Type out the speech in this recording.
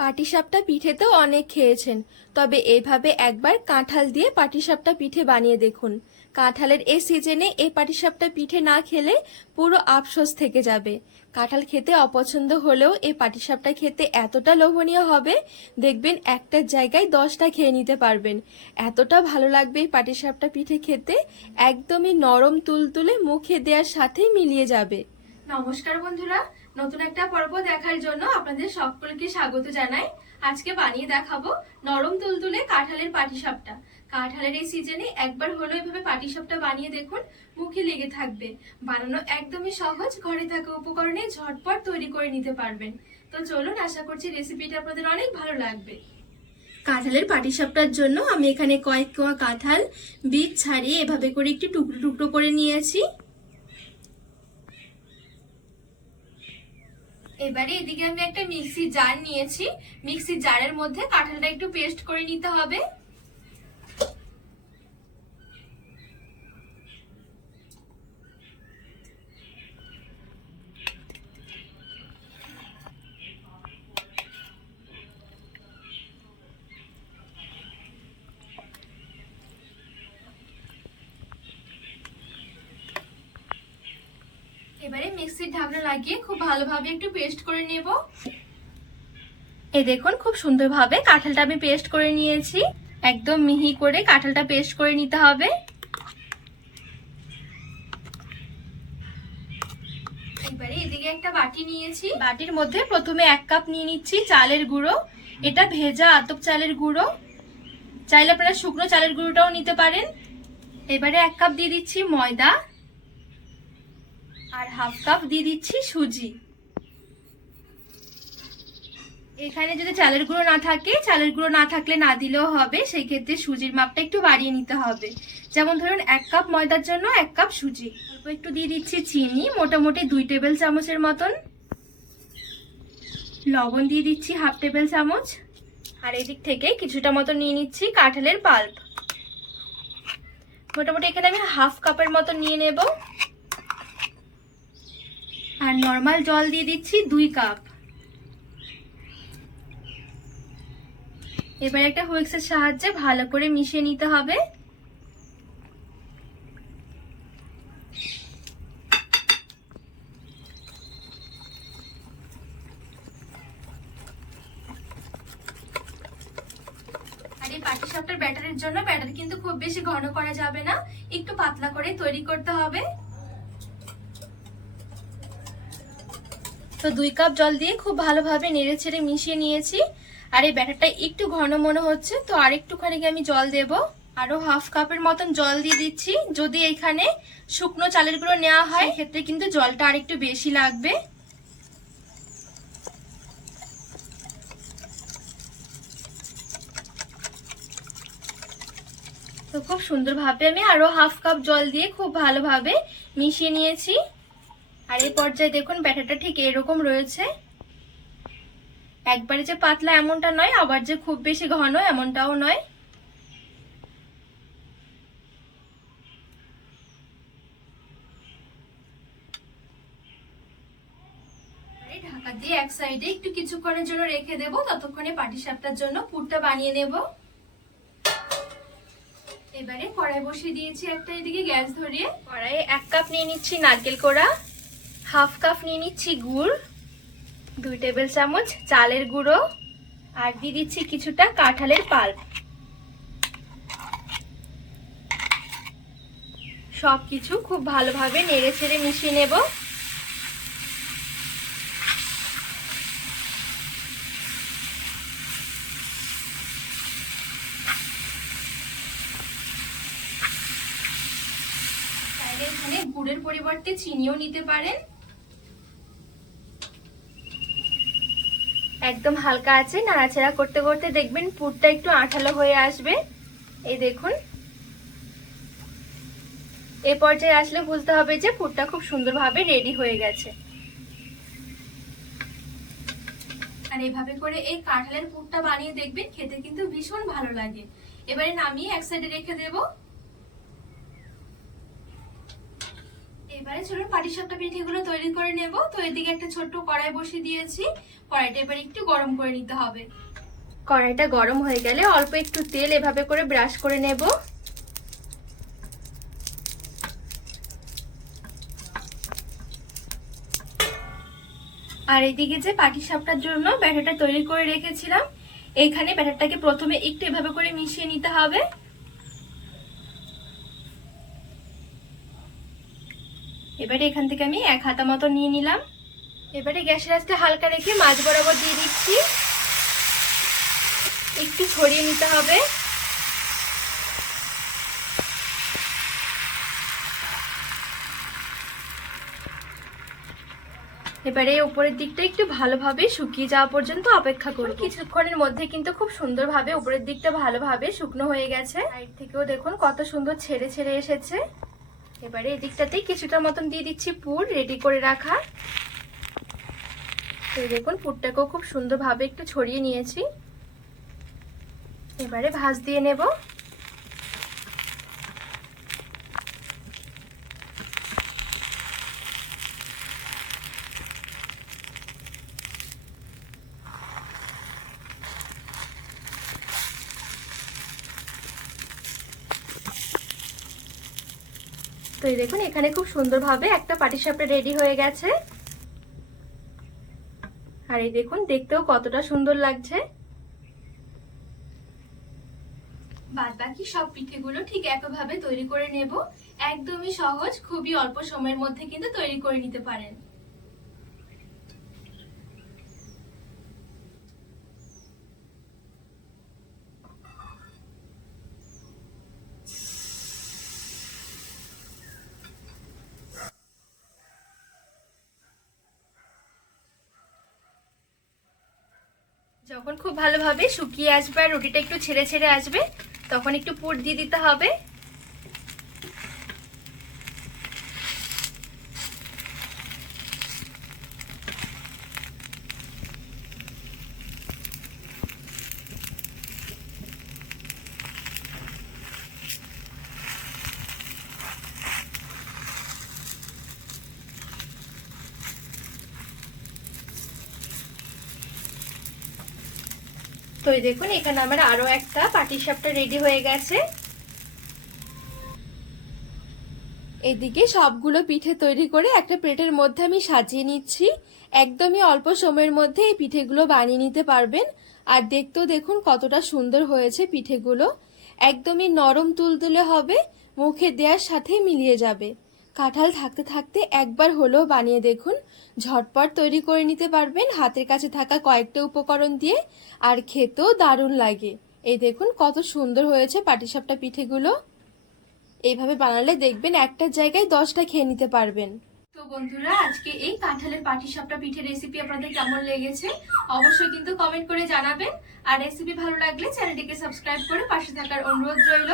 পাটিসাপটা পিঠে তো অনেক খেয়েছেন, তবে এইভাবে একবার কাঁঠাল দিয়ে পাটিসাপটা পিঠে বানিয়ে দেখুন। কাঁঠালের এই সিজনে এই পাটিসাপটা পিঠে না খেলে পুরো আফসোস থেকে যাবে। কাঁঠাল খেতে অপছন্দ হলেও এই পাটিসাপটা খেতে এতটা লোভনীয় হবে, দেখবেন একটার জায়গায় 10টা খেয়ে নিতে পারবেন। এতটা ভালো লাগবে এই পাটিসাপটা পিঠে খেতে, একদমই নরম তুলতুলে, মুখে দেওয়ার সাথেই মিলিয়ে যাবে। নমস্কার বন্ধুরা, নতুন একটা পর্ব দেখার জন্য আপনাদের সকলকে স্বাগত জানাই। আজকে বানিয়ে দেখাবো নরম তুলতুলে কাঁঠালের পাটিসাপটা। কাঁঠালের এই সিজনে একবার হলো এভাবে পাটিসাপটা বানিয়ে দেখুন, মুখে লেগে থাকবে। বানানো একদমই সহজ, ঘরে থাকা উপকরণে ঝটপট তৈরি করে নিতে পারবেন। তো চলুন, আশা করছি রেসিপিটা আপনাদের অনেক ভালো লাগবে। কাঁঠালের পাটিসাপটার জন্য আমি এখানে কয়েক কোয়া কাঁঠাল বীজ ছাড়িয়ে এভাবে করে একটু টুকরো টুকরো করে নিয়েছি। এবারে এদিকে আমি একটা মিক্সি জার নিয়েছি। মিক্সি জারের মধ্যে কাঁঠালটা একটু পেস্ট করে নিতে হবে। এবারে মিক্সির ঢাকনা লাগিয়ে খুব ভালোভাবে একটু পেস্ট করে নেব। এই দেখুন, খুব সুন্দরভাবে কাঁঠালটা আমি পেস্ট করে নিয়েছি। একদম মিহি করে কাঁঠালটা পেস্ট করে নিতে হবে। এবারে এদিকে একটা বাটি নিয়েছি। বাটির মধ্যে প্রথমে 1 কাপ নিয়ে নিচ্ছি চালের গুঁড়ো। এটা ভেজা আতপ চালের গুঁড়ো, চাইলে আপনারা শুকনো চালের গুঁড়োটাও নিতে পারেন। এবারে 1 কাপ দিয়ে দিচ্ছি ময়দা, আর 1/2 কাপ দিয়ে দিচ্ছি সুজি। এখানে যদি চালের গুঁড়ো না থাকে, চালের গুঁড়ো না থাকলে না দিলেও হবে, সেই ক্ষেত্রে সুজির মাপটা একটু বাড়িয়ে নিতে হবে। যেমন ধরুন 1 কাপ ময়দার জন্য 1 কাপ সুজি। অল্প একটু দিয়ে দিচ্ছি চিনি, মোটামুটি 2 টেবিল চামচের মতন। লবণ দিয়ে দিচ্ছি 1/2 টেবিল চামচ। আর এদিক থেকে কিছুটা মতো নিয়ে নিচ্ছি কাঁঠালের পাল্প। মোটামুটি এখানে আমি 1/2 কাপের মতো নিয়ে নেব। আর নর্মাল জল দিয়ে দিচ্ছি 2 কাপ। এবার একটা হুইক্সের সাহায্যে ভালো করে মিশিয়ে নিতে হবে। আর এই পাটিসাপটার ব্যাটারের জন্য ব্যাটার কিন্তু খুব বেশি ঘন করা যাবে না, একটু পাতলা করে তৈরি করতে হবে। তো 2 কাপ জল দিয়ে খুব ভালোভাবে নেড়ে ছেড়ে মিশিয়ে নিয়েছি। আর এই ব্যাটারটা একটু ঘন মনে হচ্ছে, তো আর একটুখানি আমি জল দেব। আরো 1/2 কাপের মতন জল দিয়ে দিচ্ছি। যদি এখানে শুকনো চালের গুঁড়ো নেওয়া হয়, সেক্ষেত্রে কিন্তু জলটা আর একটু বেশি লাগবে। তো খুব সুন্দরভাবে আমি আরো 1/2 কাপ জল দিয়ে খুব ভালোভাবে মিশিয়ে নিয়েছি। আর এই পর্যায়ে দেখুন ব্যাটারটা ঠিক এরকম রয়েছে। একবারে যে পাতলা এমনটা নয়, আবার যে খুব বেশি ঘন এমনটাও নয়। ঢাকা দিয়ে এক সাইডে একটু কিছুক্ষণের জন্য রেখে দেব, ততক্ষণে পাটিসাপটার জন্য পুরটা বানিয়ে নেব। এবারে কড়াই বসিয়ে দিয়েছি একটা, এদিকে গ্যাস ধরিয়ে কড়াইয়ে 1 কাপ নিয়ে নিচ্ছি নারকেল কোড়া, 1/2 কাপ নিয়ে নিচ্ছি গুড়, 2 টেবিল চামচ চালের গুঁড়ো, আর দিয়ে দিচ্ছি কিছুটা কাঁঠালের পাল্প। সবকিছু খুব ভালোভাবে নেড়ে ছেড়ে মিশিয়ে নেব। চাইলে এখানে গুড়ের পরিবর্তে চিনিও নিতে পারেন। একদম হালকা আছে নাড়াচাড়া করতে করতে দেখবেন পুরটা একটু আঠালো হয়ে আসবে। এই দেখুন, এই পর্যায়ে আসলে বুঝতে হবে যে পুরটা খুব সুন্দরভাবে রেডি হয়ে গেছে। আর এইভাবে করে এই কাঁঠালের পুরটা বানিয়ে দেখবেন, খেতে কিন্তু ভীষণ ভালো লাগে। এবারে নামিয়ে এক সাইডে রেখে দেব। এবারে চলুন পাটিসাপটা পিঠেগুলো তৈরি করে নেব। তো এদিকে একটা ছোট্ট কড়াই বসিয়ে দিয়েছি। কড়াইটা এবার একটু গরম করে নিতে হবে। কড়াইটা গরম হয়ে গেলে অল্প একটু তেল এভাবে করে ব্রাশ করে নেব। আর এদিকে যে পাটিসাপটার জন্য ব্যাটারটা তৈরি করে রেখেছিলাম, এইখানে ব্যাটারটাকে প্রথমে একটু এভাবে করে মিশিয়ে নিতে হবে। এবারে এখান থেকে আমি 1 হাতা মতো নিয়ে নিলাম। এবারে গ্যাসের আঁচটা হালকা রেখে মাঝ বরাবর দিয়ে দিচ্ছি। একটু ছড়িয়ে নিতে হবে। এবারে উপরের দিকটা একটু ভালোভাবে শুকিয়ে যাওয়া পর্যন্ত অপেক্ষা করব। কিছুক্ষণের মধ্যে কিন্তু খুব সুন্দরভাবে উপরের দিকটা ভালোভাবে শুকনো হয়ে গেছে। সাইড থেকেও দেখুন কত সুন্দর ছেড়ে ছেড়ে এসেছে। এবারে এই দিকটাতে কিছুটা মতন দিয়ে দিচ্ছি পুর রেডি করে রাখা। এই দেখুন পুরটাকেও খুব সুন্দরভাবে একটু ছড়িয়ে নিয়েছি। এবারে ভাঁজ দিয়ে নেব। তো এই দেখুন এখানে খুব সুন্দরভাবে একটা পাটিসাপটা রেডি হয়ে গেছে। আর এই দেখুন দেখতেও কতটা সুন্দর লাগছে। বাদবাকি সব পিঠেগুলো ঠিক একইভাবে তৈরি করে নেব। একদমই সহজ, খুবই অল্প সময়ের মধ্যে কিন্তু তৈরি করে নিতে পারেন। যখন খুব ভালোভাবে শুকিয়ে আসবে আর রুটিটা একটু ছেড়ে ছেড়ে আসবে, তখন একটু পুর দিয়ে দিতে হবে। তো এই দেখুন এখানে আমার আরো একটা পাটিসাপটা রেডি হয়ে গেছে। এদিকে সবগুলো পিঠে তৈরি করে একটা প্লেটের মধ্যে আমি সাজিয়ে নিচ্ছি। একদমই অল্প সময়ের মধ্যে এই পিঠেগুলো বানিয়ে নিতে পারবেন। আর দেখতেও দেখুন কতটা সুন্দর হয়েছে পিঠেগুলো। একদমই নরম তুলতুলে হবে, মুখে দেওয়ার সাথেই মিলিয়ে যাবে। কাঁঠাল থাকতে থাকতে একবার হলেও বানিয়ে দেখুন, ঝটপট তৈরি করে নিতে পারবেন হাতের কাছে থাকা কয়েকটা উপকরণ দিয়ে। আর খেতেও দারুণ লাগে। এই দেখুন কত সুন্দর হয়েছে পাটিসাপটা পিঠেগুলো। এইভাবে বানালে দেখবেন একটা জায়গায় 10টা খেয়ে নিতে পারবেন। তো বন্ধুরা, আজকে এই কাঁঠালের পাটিসাপটা পিঠে রেসিপি আপনাদের কেমন লেগেছে অবশ্যই কিন্তু কমেন্ট করে জানাবেন। আর রেসিপি ভালো লাগলে চ্যানেলটিকে সাবস্ক্রাইব করে পাশে থাকার অনুরোধ রইল।